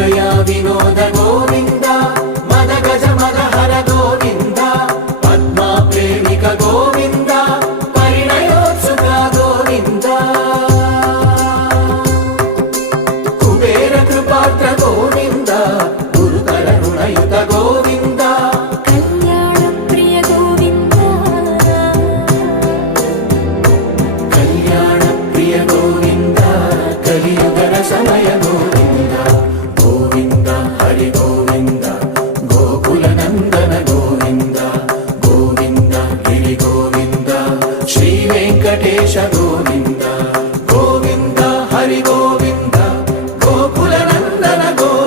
ಮೃಗಯ ವಿನೋದ ಗೋವಿಂದ ಮದ ಗಜ ಮದಹರ ಗೋವಿಂದ ಪದ್ಮ ಪ್ರೇಮಿಕ ಗೋವಿಂದ ಪರಿಣಯೋತ್ಸುಕ ಗೋವಿಂದ ಕುಬೇರ ಕೃಪಾತ್ರ ಗೋವಿಂದ ಗುರುತರ ಋಣಯುತ ಗೋವಿಂದ ಕಲ್ಯಾಣ ಪ್ರಿಯ ಗೋವಿಂದ ಕಲ್ಯಾಣ ಪ್ರಿಯ ಗೋವಿಂದ ಕಲಿಯುಗರ ಸಮಯ ಗೋವಿಂದ ಗೋವಿಂದ ಹರಿ ಗೋವಿಂದ ಗೋಕುಲ ನಂದನ ಗೋವಿಂದ ಗೋವಿಂದ ಗಿರಿ ಗೋವಿಂದ ಶ್ರೀ ವೆಂಕಟೇಶ ಗೋವಿಂದ ಗೋವಿಂದ ಹರಿ ಗೋವಿಂದ ಗೋಕುಲ ನಂದನ ಗೋವಿಂದ